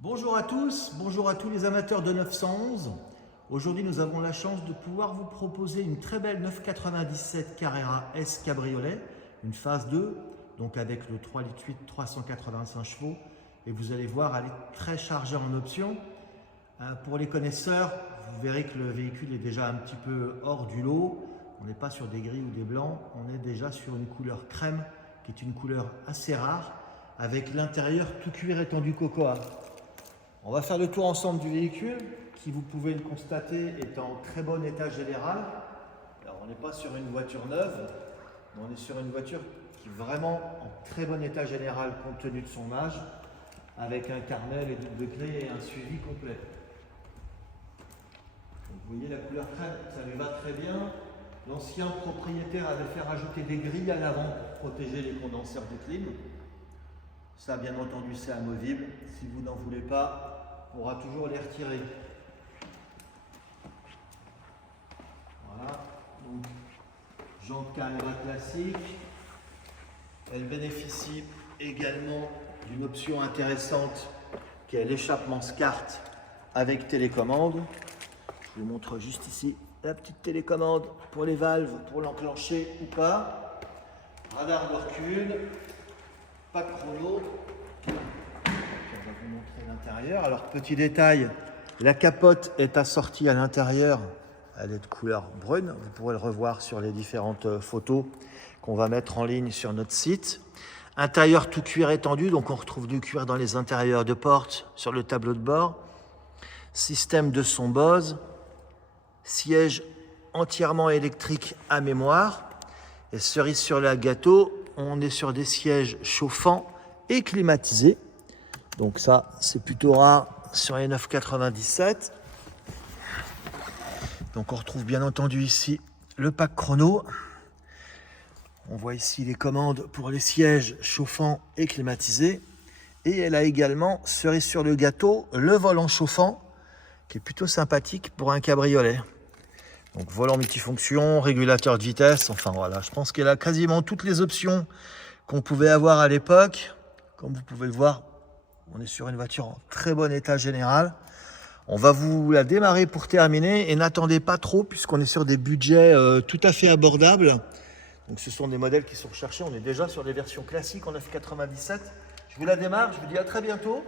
Bonjour à tous, bonjour à tous les amateurs de 911. Aujourd'hui, nous avons la chance de pouvoir vous proposer une très belle 997 Carrera S Cabriolet, une phase 2, donc avec le 3,8 litres 385 chevaux. Et vous allez voir, elle est très chargée en options. Pour les connaisseurs, vous verrez que le véhicule est déjà un petit peu hors du lot. On n'est pas sur des gris ou des blancs, on est déjà sur une couleur crème, qui est une couleur assez rare, avec l'intérieur tout cuir étendu cocoa. On va faire le tour ensemble du véhicule, qui vous pouvez le constater est en très bon état général. Alors on n'est pas sur une voiture neuve, mais on est sur une voiture qui est vraiment en très bon état général compte tenu de son âge, avec un carnet, les doubles clés et un suivi complet. Donc, vous voyez la couleur crème, ça lui va très bien. L'ancien propriétaire avait fait rajouter des grilles à l'avant pour protéger les condenseurs de clim. Ça, bien entendu, c'est amovible. Si vous n'en voulez pas, on pourra toujours les retirer. Voilà. Donc, jante Carrera classique. Elle bénéficie également d'une option intéressante qui est l'échappement SCART avec télécommande. Je vous montre juste ici la petite télécommande pour les valves, pour l'enclencher ou pas. Radar de recul. Pas de chrono. On va vous montrer l'intérieur. Alors, petit détail, la capote est assortie à l'intérieur. Elle est de couleur brune. Vous pourrez le revoir sur les différentes photos qu'on va mettre en ligne sur notre site. Intérieur tout cuir étendu, donc on retrouve du cuir dans les intérieurs de porte, sur le tableau de bord. Système de son Bose. Siège entièrement électrique à mémoire. Et cerise sur le gâteau, on est sur des sièges chauffants et climatisés. Donc ça, c'est plutôt rare sur les 997. Donc on retrouve bien entendu ici le pack chrono. On voit ici les commandes pour les sièges chauffants et climatisés. Et elle a également, cerise sur le gâteau, le volant chauffant, qui est plutôt sympathique pour un cabriolet. Donc volant multifonction, régulateur de vitesse, enfin voilà, je pense qu'elle a quasiment toutes les options qu'on pouvait avoir à l'époque. Comme vous pouvez le voir, on est sur une voiture en très bon état général. On va vous la démarrer pour terminer et n'attendez pas trop puisqu'on est sur des budgets tout à fait abordables. Donc ce sont des modèles qui sont recherchés, on est déjà sur les versions classiques en 997. Je vous la démarre, je vous dis à très bientôt.